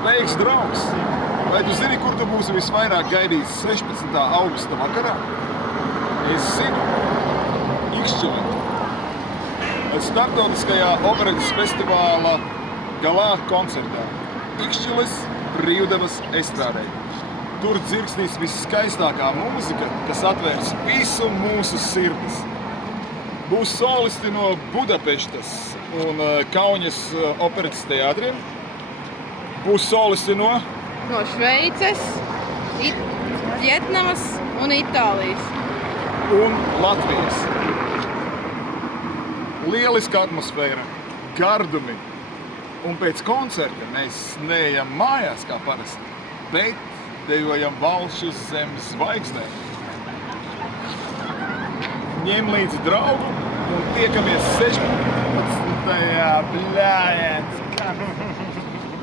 Sveiks, draugs! Vai tu zini, kur tu būsi visvairāk gaidīts 16. augusta vakarā? Es zinu. Ikšķilē. Startautiskajā operetes festivāla galā koncertā. Ikšķiles brīvdabas estrādē. Tur dzirkstīs visskaistākā mūzika, kas atvērs visu mūsu sirdis. Būs solisti no Budapeštas un Kauņas operetes teātriem. Būs solisti no Šveices, Vietnamas un Itālijas. Un Latvijas. Lieliska atmosfēra, gardumi. Un pēc koncerta mēs neejam mājās kā parasti, bet dejojam valšus zem zvaigznēm. Ņem līdzi draugu un tiekamies 16.